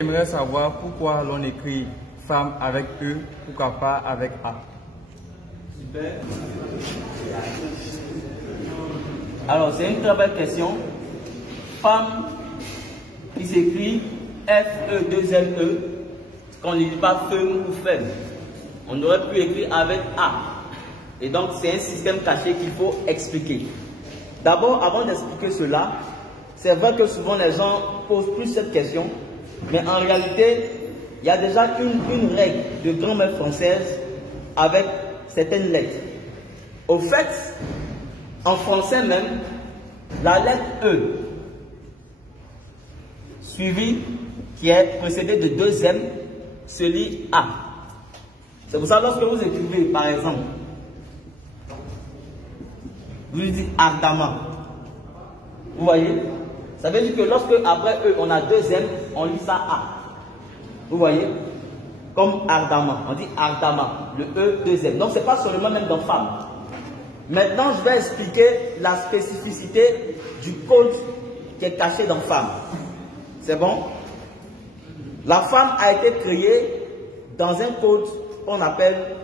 J'aimerais savoir pourquoi l'on écrit femme avec E, pourquoi pas avec A. Super. Alors, c'est une très belle question. Femme qui s'écrit F-E-2-M-E, qu'on ne dit pas femme ou femme. On aurait pu écrire avec A. Et donc, c'est un système caché qu'il faut expliquer. D'abord, avant d'expliquer cela, c'est vrai que souvent les gens posent plus cette question, mais en réalité, il y a déjà une règle de grammaire française avec certaines lettres. Au fait, en français même, la lettre E, suivie, qui est précédée de deux M, se lit A. C'est pour ça que lorsque vous écrivez, par exemple, vous dites ardemment. Vous voyez? Ça veut dire que lorsque après E, on a deux M, on lit ça A. Vous voyez? Comme ardemment. On dit ardemment. Le E, deux M. Donc, ce n'est pas seulement même dans femme. Maintenant, je vais expliquer la spécificité du code qui est caché dans femme. C'est bon? La femme a été créée dans un code qu'on appelle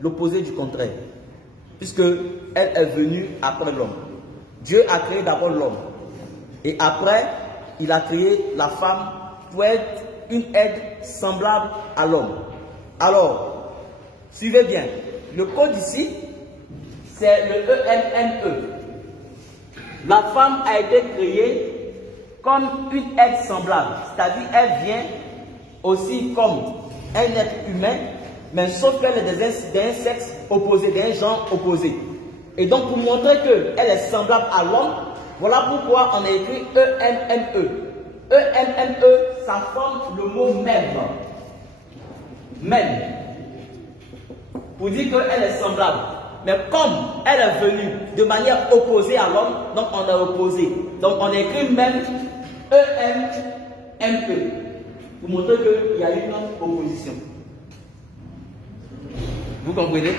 l'opposé du contraire. Puisque elle est venue après l'homme. Dieu a créé d'abord l'homme. Et après, il a créé la femme pour être une aide semblable à l'homme. Alors, suivez bien. Le code ici, c'est le E-M-N-E. La femme a été créée comme une aide semblable. C'est-à-dire, elle vient aussi comme un être humain, mais sauf qu'elle est d'un sexe opposé, d'un genre opposé. Et donc, pour montrer qu'elle est semblable à l'homme, voilà pourquoi on a écrit E-M-M-E. E-M-M-E, ça forme le mot même. Même. Pour dire qu'elle est semblable. Mais comme elle est venue de manière opposée à l'homme, donc on a opposé. Donc on a écrit même E-M-M-E. Pour montrer qu'il y a une opposition. Vous comprenez?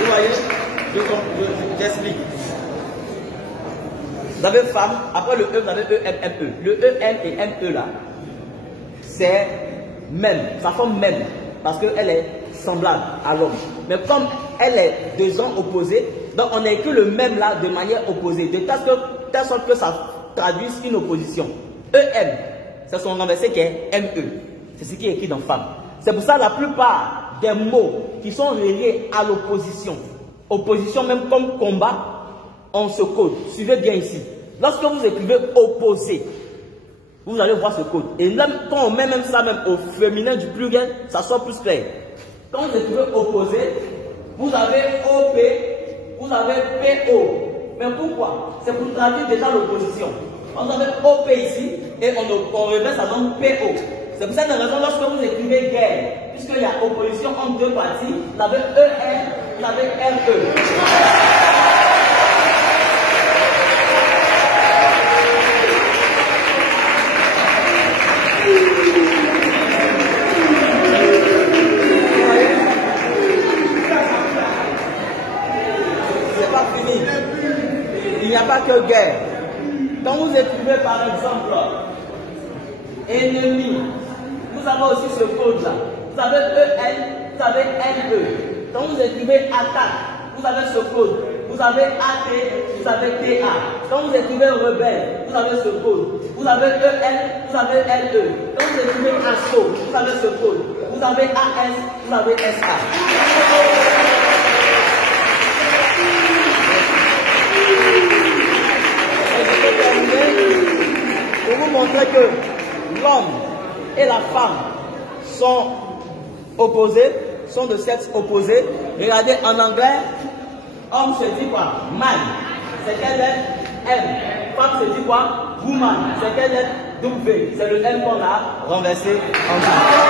Vous voyez? J'explique. Vous avez femme, après le E, vous avez E-M-M-E. Le E-M et M-E là, c'est même, ça forme même, parce qu'elle est semblable à l'homme. Mais comme elle est de genre opposés, donc on a écrit le même là de manière opposée, de telle sorte que ça traduise une opposition. E-M, c'est son renversé qui est M-E. C'est ce qui est écrit dans femme. C'est pour ça que la plupart des mots qui sont reliés à l'opposition, opposition même comme combat, on se code. Suivez bien ici. Lorsque vous écrivez opposé, vous allez voir ce code. Et même quand on met même ça même au féminin du pluriel, ça sort plus clair. Quand vous écrivez opposé, vous avez OP, vous avez PO. Mais pourquoi? C'est pour traduire déjà l'opposition. On avez OP ici et on reverse ça donne PO. C'est pour cette raison, lorsque vous écrivez guerre, puisqu'il y a opposition entre deux parties, vous avez ER, vous avez RE. C'est pas fini. Il n'y a pas que guerre. Quand vous écrivez par exemple ennemi, vous avez aussi ce code là. Vous avez EN, vous avez NE. Quand vous écrivez attaque, vous avez ce code. Vous avez AT, vous avez TA. Quand vous écrivez rebelle, vous avez ce code. Vous avez EN, vous avez LE. Quand vous écrivez assaut, vous avez ce code. Vous avez AS, vous avez SA. Pour vous montrer que l'homme et la femme sont opposés, sont de sexe opposé. Regardez en anglais, homme se dit quoi? Man. C'est quelle lettre? M. Femme se dit quoi? Woman. C'est quelle lettre? W. C'est le M qu'on a renversé en bas.